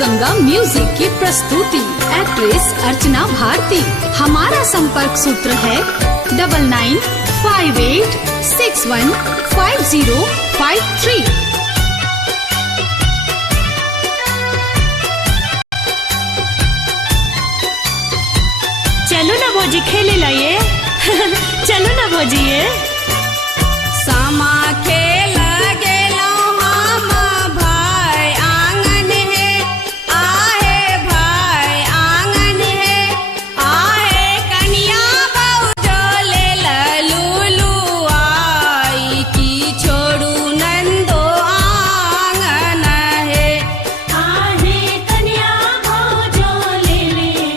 Ganga music की प्रस्तुति actress अर्चना भारती। हमारा संपर्क सूत्र है 9958615053। चलो ना भौजी खेले लाइए चलो ना भौजी ये सामा खेला गेलो हम भाई आंगन है आहे भाई आंगन है आहे कन्या बहुजो ले ललूलू आई की छोड़ू नंदो आंगन है आहे कन्या भौजो ले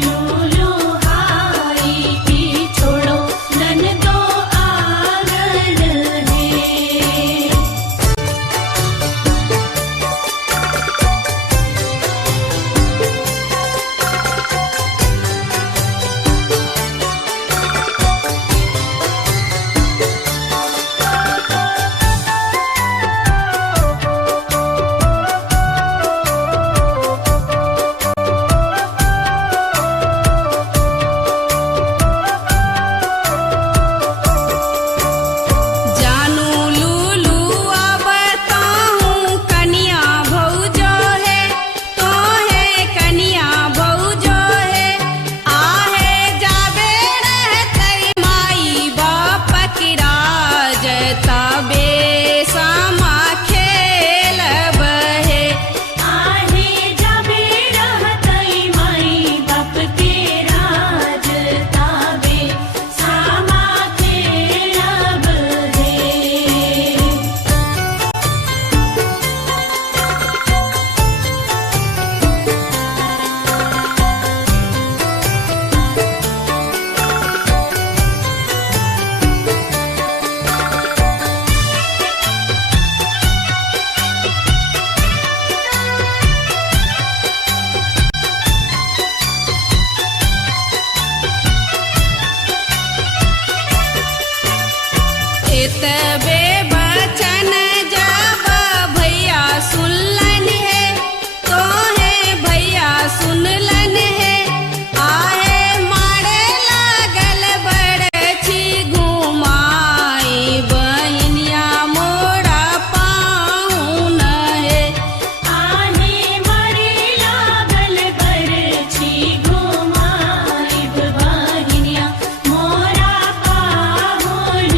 लूलू आई की छोड़ो ननदो आंगन है। जानू लूलू अब ताहूँ कन्या भौजो है तो है कन्या भौजो है आहे जाबे रहते माई बाप की राज तबे सामा खेलब है आहे जाबे रहतई माई बाप के राज ताबे सामा खेलब है। एतबे बचन जब भैया सुनलन है तो है भैया सुनलन है आहे मारे लागल बड़छी घुमाई बहिनिया मोरा पाहुन है आहे मारे लागल बरछी घुमाइब बहिनिया मोरा पाहुन है।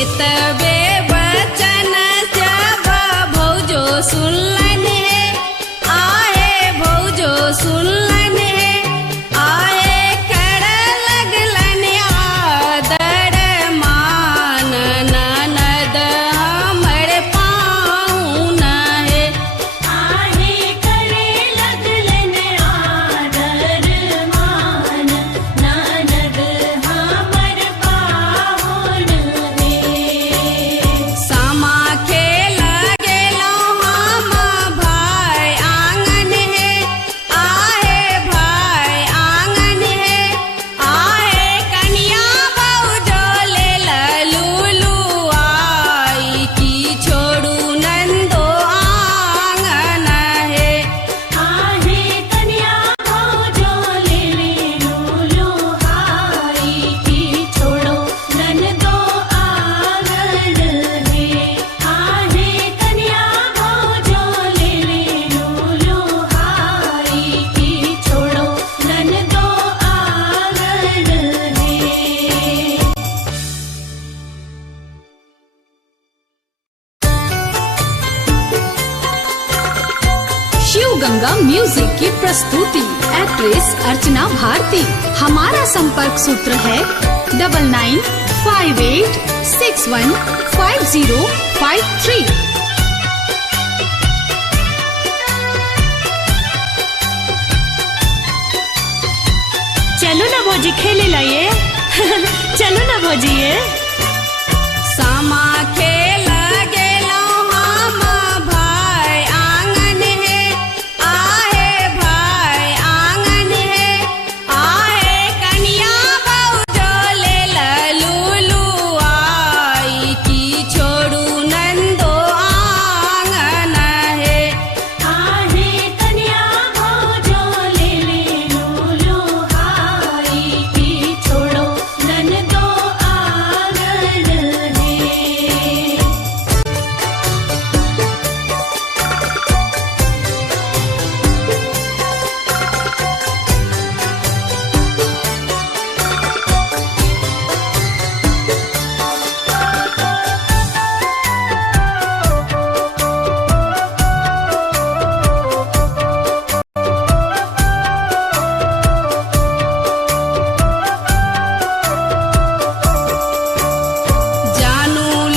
एतबे बचन जब भौजो सुनलन है आहे भौजो सुनलन है आहे कर लगलन आदर मान ननद हमर पाहुन है आहे करे लगलन आदर मान ननद हमर पाहुन है। सामा खेला गेलो हम भाई आंगन है आहे भाई आंगन है आहे कन्या बहुजो ले ललूलू आई की छोड़ू नंदो आंगन है आहे कन्या भौजो ले लूलू आई की छोड़ो ननदो आंगन है आहे कन्या भौजो ले लूलू आई की छोड़ो ननदो आंगन है। शिव गंगा म्यूजिक की प्रस्तुति एक्ट्रेस अर्चना भारती। हमारा संपर्क सूत्र है 9958615053। भौजी खेले ला ये चलो ना भौजी ये सामा खेल